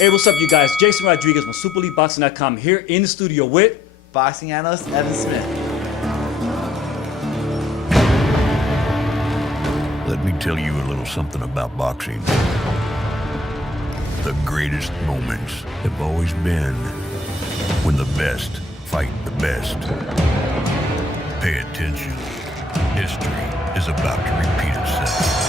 Hey, what's up, you guys? Jason Rodriguez from supereliteboxing.com here in the studio with boxing analyst Evan Smith. Let me tell you a little something about boxing. The greatest moments have always been when the best fight the best. Pay attention. History is about to repeat itself.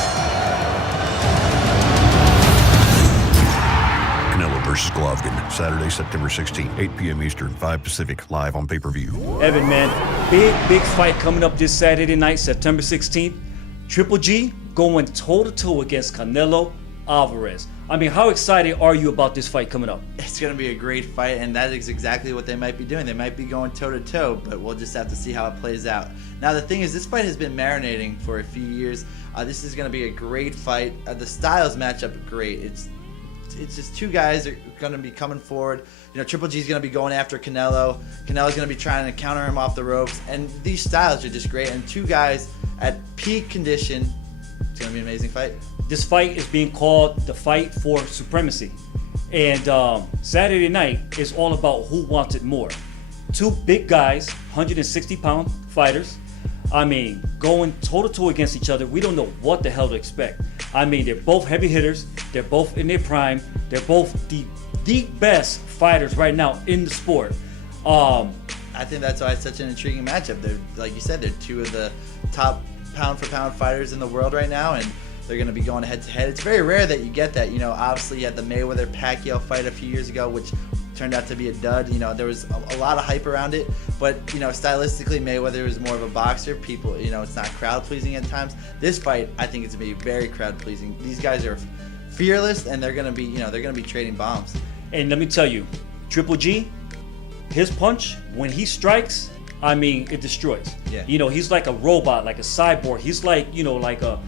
Canelo versus Golovkin, Saturday, September 16, 8 p.m. Eastern, 5 Pacific, live on pay-per-view. Evan, man. Big fight coming up this Saturday night, September 16th. Triple G going toe-to-toe against Canelo Alvarez. I mean, how excited are you about this fight coming up? It's going to be a great fight, and that is exactly what they might be doing. They might be going toe-to-toe, but we'll just have to see how it plays out. Now, the thing is, this fight has been marinating for a few years. This is going to be a great fight. The styles match up great. It's just two guys are going to be coming forward. You know, Triple G is going to be going after Canelo. Canelo's going to be trying to counter him off the ropes. And these styles are just great. And two guys at peak condition. It's going to be an amazing fight. This fight is being called the fight for supremacy. And Saturday night is all about who wants it more. Two big guys, 160-pound fighters. I mean, going toe-to-toe against each other. We don't know what the hell to expect. I mean, they're both heavy hitters. They're both in their prime. They're both the best fighters right now in the sport. I think that's why it's such an intriguing matchup. They're, like you said, they're two of the top pound-for-pound fighters in the world right now, and they're going to be going head-to-head. It's very rare that you get that. You know, obviously you had the Mayweather-Pacquiao fight a few years ago, which turned out to be a dud. You know, there was a lot of hype around it, but you know, stylistically Mayweather is more of a boxer. People, you know, it's not crowd pleasing at times. This fight, I think it's gonna be very crowd pleasing. These guys are fearless, and they're gonna be, you know, they're gonna be trading bombs. And let me tell you, Triple G, his punch when he strikes, I mean, it destroys. Yeah. You know, he's like a robot, like a cyborg. He's like, you know, like a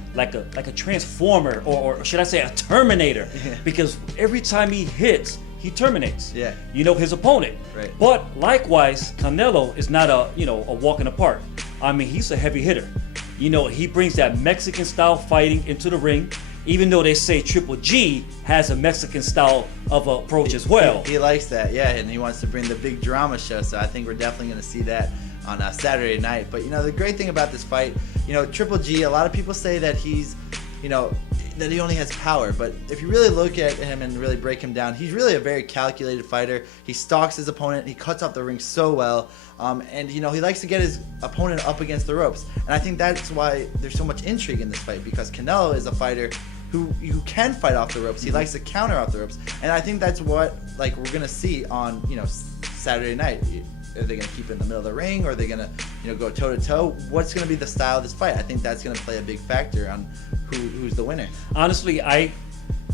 transformer, or should I say a Terminator? Yeah. Because every time he hits, he terminates. Yeah. You know, his opponent. Right. But likewise, Canelo is not a walk in the park. I mean, he's a heavy hitter. You know, he brings that Mexican style fighting into the ring. Even though they say Triple G has a Mexican style of approach as well. He likes that, yeah, and he wants to bring the big drama show. So I think we're definitely going to see that on Saturday night. But you know, the great thing about this fight, you know, Triple G, a lot of people say that he's, you know, that he only has power, but if you really look at him and really break him down, he's really a very calculated fighter. He stalks his opponent, he cuts off the ring so well, and you know, he likes to get his opponent up against the ropes. And I think that's why there's so much intrigue in this fight, because Canelo is a fighter who can fight off the ropes. He likes to counter off the ropes, and I think that's what we're gonna see on, you know, Saturday night. Are they going to keep it in the middle of the ring, or are they going to, you know, go toe-to-toe? What's going to be the style of this fight? I think that's going to play a big factor on who's the winner. Honestly, I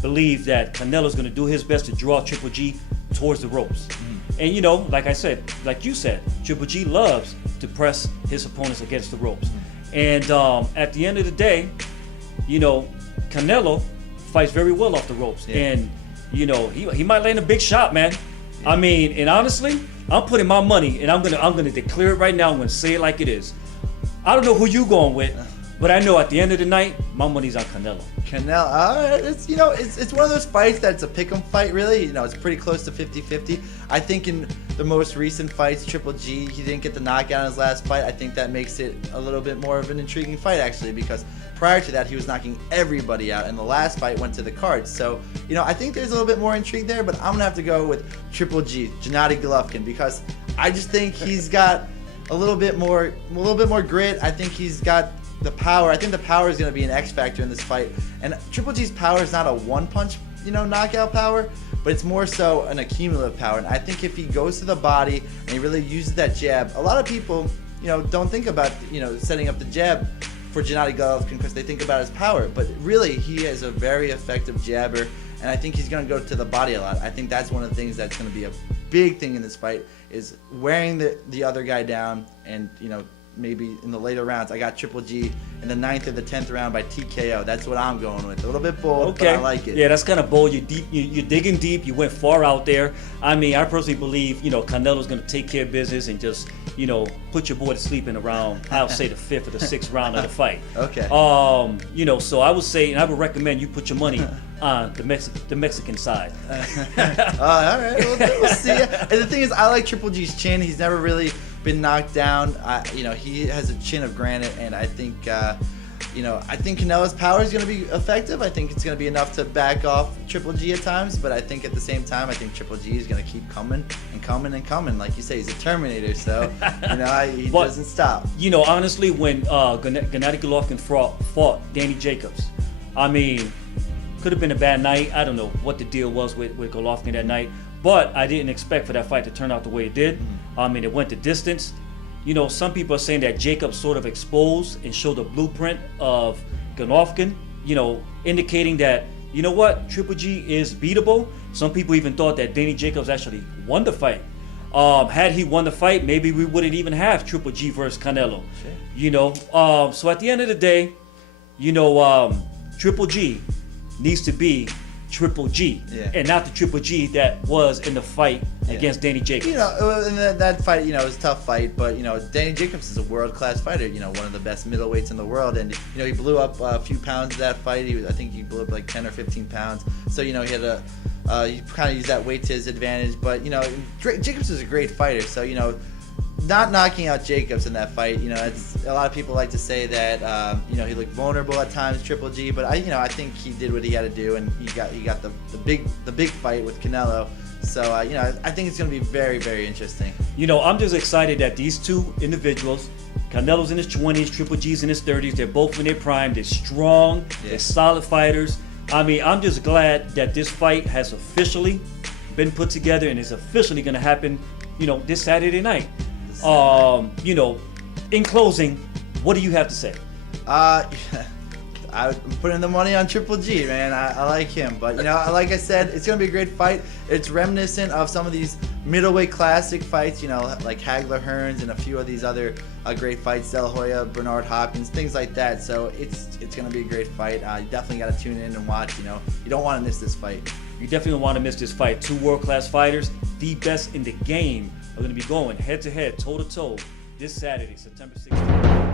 believe that Canelo's going to do his best to draw Triple G towards the ropes. And, you know, like I said, like you said, Triple G loves to press his opponents against the ropes. And at the end of the day, you know, Canelo fights very well off the ropes. Yeah. And, you know, he might land a big shot, man. Yeah. I mean, and honestly, I'm putting my money, and I'm gonna declare it right now. I'm gonna say it like it is. I don't know who you going with, but I know at the end of the night, my money's on Canelo. It's, you know, it's one of those fights that's a pick'em fight, really. You know, it's pretty close to 50-50. I think in the most recent fights, Triple G, he didn't get the knockout in his last fight. I think that makes it a little bit more of an intriguing fight, actually, because prior to that, he was knocking everybody out, and the last fight went to the cards. So, you know, I think there's a little bit more intrigue there, but I'm gonna have to go with Triple G, Gennady Golovkin, because I just think he's got a little bit more grit. I think he's got the power. I think the power is going to be an X factor in this fight. And Triple G's power is not a one-punch, you know, knockout power, but it's more so an accumulative power. And I think if he goes to the body and he really uses that jab, a lot of people, you know, don't think about, you know, setting up the jab for Gennady Golovkin because they think about his power. But really, he is a very effective jabber, and I think he's going to go to the body a lot. I think that's one of the things that's going to be a big thing in this fight, is wearing the other guy down. And, you know, maybe in the later rounds, I got Triple G in the 9th or the 10th round by TKO. That's what I'm going with. A little bit bold, okay, but I like it. Yeah, that's kind of bold. You're digging deep. You went far out there. I mean, I personally believe, you know, Canelo's going to take care of business and just put your boy to sleep in around, I'll say the 5th or the 6th round of the fight. Okay. So I would say, and I would recommend you put your money on the Mexican side. All right, we'll see. And the thing is, I like Triple G's chin. He's never really been knocked down. He has a chin of granite, and I think, I think Canelo's power is going to be effective. I think it's going to be enough to back off Triple G at times, but I think at the same time, I think Triple G is going to keep coming and coming and coming. Like you say, he's a Terminator, so he doesn't stop. Honestly, when Gennady Golovkin fought Danny Jacobs, I mean, could have been a bad night. I don't know what the deal was with Golovkin that night, but I didn't expect for that fight to turn out the way it did. I mean, it went the distance. Some people are saying that Jacobs sort of exposed and showed a blueprint of Golovkin, indicating that, Triple G is beatable. Some people even thought that Danny Jacobs actually won the fight. Had he won the fight, maybe we wouldn't even have Triple G versus Canelo. Sure. So at the end of the day, Triple G needs to be Triple G, and not the Triple G that was in the fight against Danny Jacobs. And that fight, it was a tough fight, but Danny Jacobs is a world-class fighder. One of the best middleweights in the world, and he blew up a few pounds of that fight. I think he blew up like 10 or 15 pounds. So he had he kind of used that weight to his advantage. But Jacobs is a great fighter. So not knocking out Jacobs in that fight, it's a lot of people like to say that he looked vulnerable at times, Triple G, but I think he did what he had to do, and he got the big fight with Canelo. So I think it's going to be very, very interesting. I'm just excited that these two individuals, Canelo's in his 20s, Triple G's in his 30s, they're both in their prime, they're strong, they're solid fighters. I mean, I'm just glad that this fight has officially been put together and is officially going to happen, this Saturday night. In closing, what do you have to say? I'm putting the money on Triple G, man. I like him, but like I said, it's gonna be a great fight. It's reminiscent of some of these middleweight classic fights, like Hagler Hearns and a few of these other great fights, De La Hoya, Bernard Hopkins, things like that. So it's gonna be a great fight. You definitely gotta tune in and watch. You don't want to miss this fight. You definitely don't want to miss this fight. Two world-class fighters, the best in the game, are going to be going head-to-head, toe-to-toe this Saturday, September 16th.